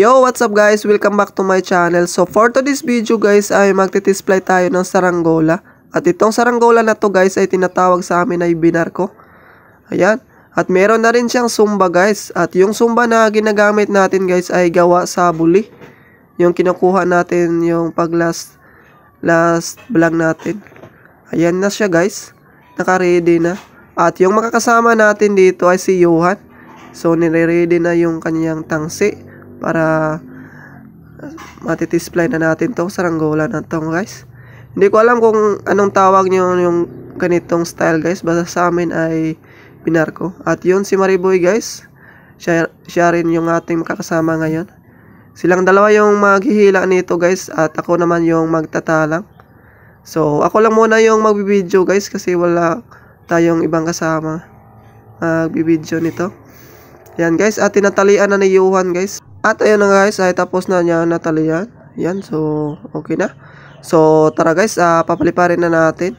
Yo, what's up guys? Welcome back to my channel. So for today's video guys ay magti-display tayo ng saranggola. At itong saranggola na to guys ay tinatawag sa amin ay binarko. Ayan. At meron na rin siyang sumba guys. At yung sumba na ginagamit natin guys ay gawa sa buli. Yung kinukuha natin yung pag last vlog natin. Ayan na siya guys. Naka-ready na. At yung makakasama natin dito ay si Johan. So nire-ready na yung kanyang tangsi para mati-display na natin tong saranggola na tong guys. Hindi ko alam kung anong tawag nyo yung ganitong style guys. Basta sa amin ay binarko. At yun si Mariboy guys. Siya rin yung ating makakasama ngayon. Silang dalawa yung maghihila nito guys. At ako naman yung magtatalang. So ako lang muna yung magbibideo guys. Kasi wala tayong ibang kasama magbibideo nito. Yan guys. At tinatalian na ni Johan guys. At ayun na guys, ay tapos na niya natalian. Yan, so okay na. So tara guys, papaliparin na natin.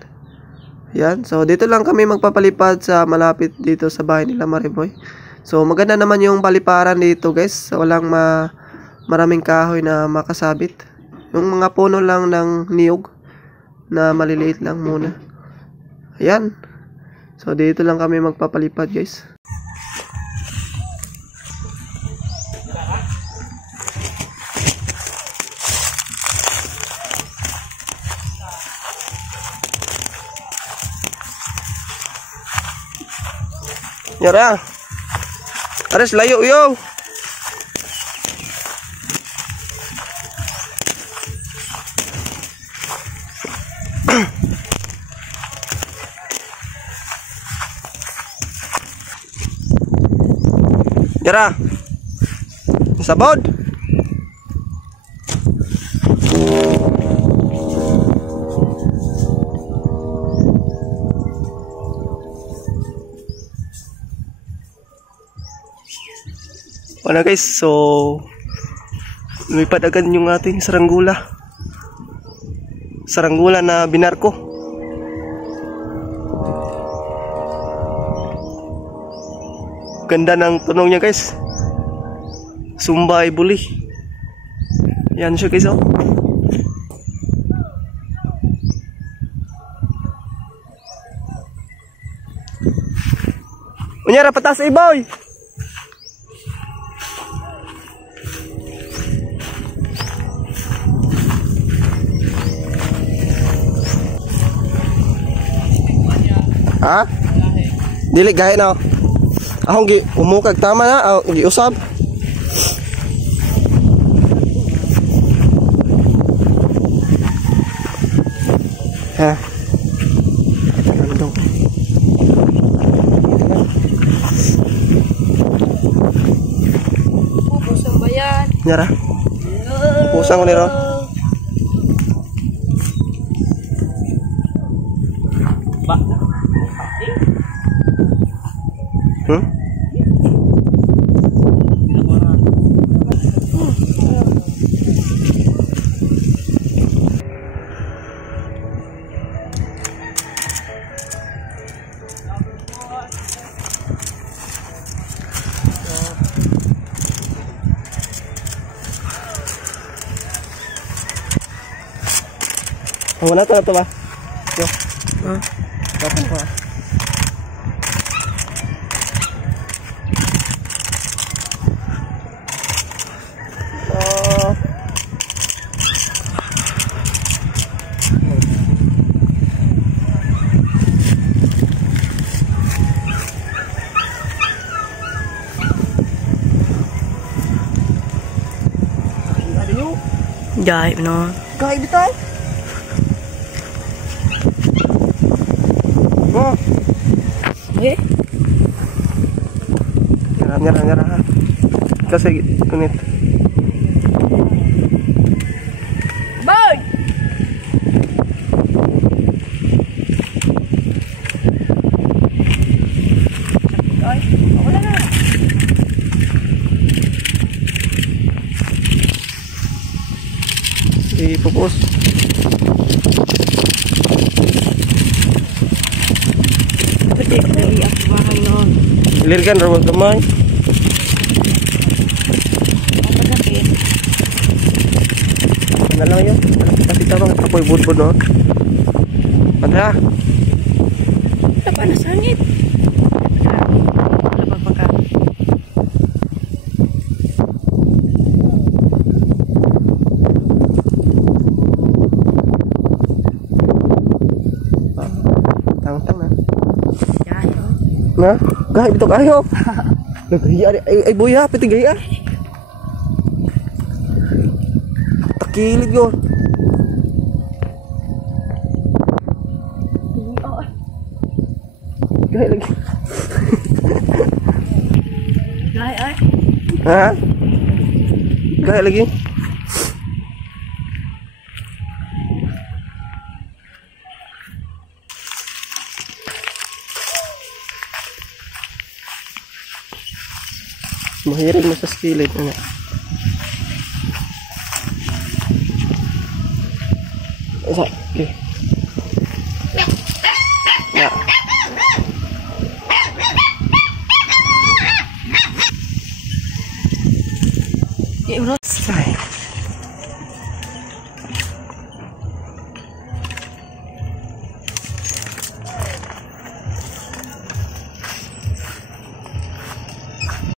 Yan, so dito lang kami magpapalipad sa malapit dito sa bahay nila Mariboy. So maganda naman yung paliparan dito guys. Walang maraming kahoy na makasabit. Yung mga puno lang ng niyog na maliliit lang muna. Ayan. So dito lang kami magpapalipad guys. Nyara. Ares layo yo. Nyara. Sabod. Wala guys, so lumipad agad yung ating saranggola na binarko. Ganda ng tunog niya guys. Sumba ay buli. Yan siya guys, oh. Unyara patas ay boy. Ha? Dili gahe na. Akong umukag tama na, gi usab. Ha. Andong. Pusang bayan. Nyara. Pusang ko ni ron. Wala to ba? Yo. Tapos pa. Jai no. Kaya dito. Oh. Eh? Nyara. Kasi kunit. Boy! Ay, wala na. Ipupus. Pati ko iyak mahal noon. Lirgan rawag gamay. Apa sakit? na lang yun. Kita mga apoy budbud no. Padra. Tapa na sangit. Lapag pagka. Tang-tang na. Dahil. Na, gahit ito kayo. Naghiya ay buya, pitigaya. Takilid yun. Gahit lagi. Dahil ay. Ha? Gahit lagi. Mahirin mo sa skillet na. Isa, okay. Ya. Ya, bro.